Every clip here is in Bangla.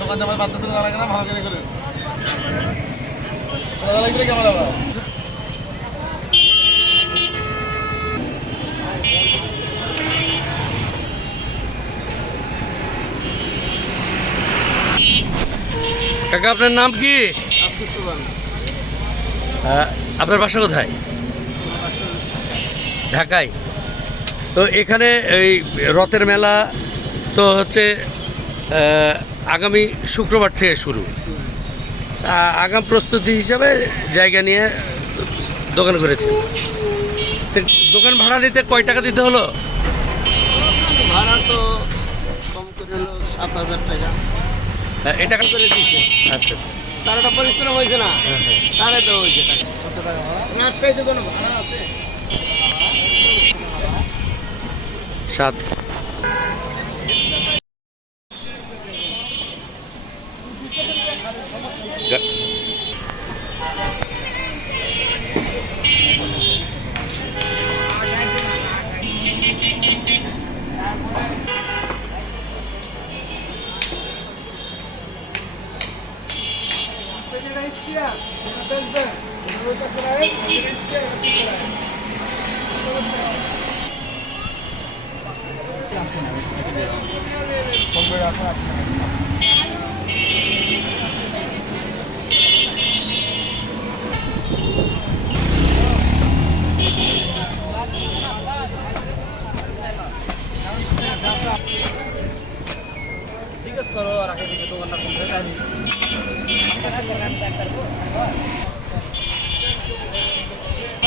দোকান বাদ দিতে লাগে না ভালো করে করে। কেমন আবার কাকা, আপনার নাম কি? আপনার বাসা কোথায়? ঢাকায়। তো এখানে এই রথের মেলা তো হচ্ছে আগামী শুক্রবার থেকে শুরু। আগাম প্রস্তুতি হিসাবে জায়গা নিয়ে দোকান করেছে দোকান ভাড়া নিতে কয় টাকা দিতে হলো? ভাড়া তো কম করে হলো সাত হাজার টাকা। এটা কম করে দিচ্ছে আচ্ছা তার একটা পরিশ্রম হয়েছে না? হ্যাঁ, হ্যাঁ। তারে দেওয়া হয়েছে টাকা কোনো ভাড়া আছে? সাত। জিজ্ঞেস করো আগে দিকে দোকানটা খুলতে জানি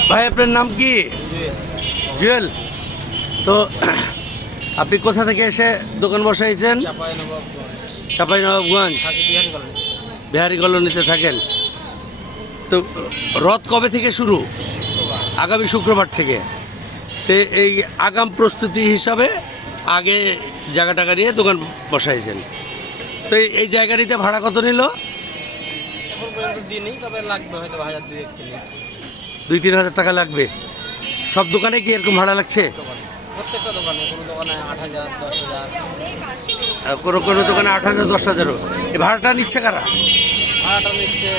ভাই, আপনার নাম কি? জুয়েল। তো, আপনি কোথা থেকে এসে দোকান বসাইছেন? চাপাই নবাবগঞ্জ বিহারি কলোনিতে থাকেন। তো, রথ কবে থেকে শুরু? আগামী শুক্রবার থেকে। তো, এই আগাম প্রস্তুতি হিসাবে আগে জায়গা টাকা নিয়ে দোকান বসাইছেন। তো, এই- জায়গাটিতে ভাড়া কত নিল? দিনই তবে লাগবে হয়তো হাজার দুই এক কিনে। দুই তিন হাজার টাকা লাগবে। সব দোকানে কি এরকম ভাড়া লাগছে? প্রত্যেকটা দোকানে কোনো দোকানে আট হাজার দশ হাজার। কোনো কোনো দোকানে আট হাজার দশ হাজারও। এই ভাড়াটা নিচ্ছে কারা? ভাড়াটা নিচ্ছে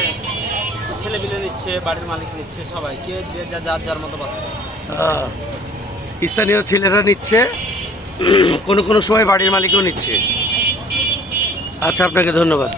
ছেলে মিলে নিচ্ছে বাড়ির মালিক নিচ্ছে সবাই। কে যে যা যার যার মতো পাচ্ছে। স্থানীয় ছেলেরা নিচ্ছে কোনো কোনো সময় বাড়ির মালিকও নিচ্ছে। আচ্ছা আপনাকে ধন্যবাদ।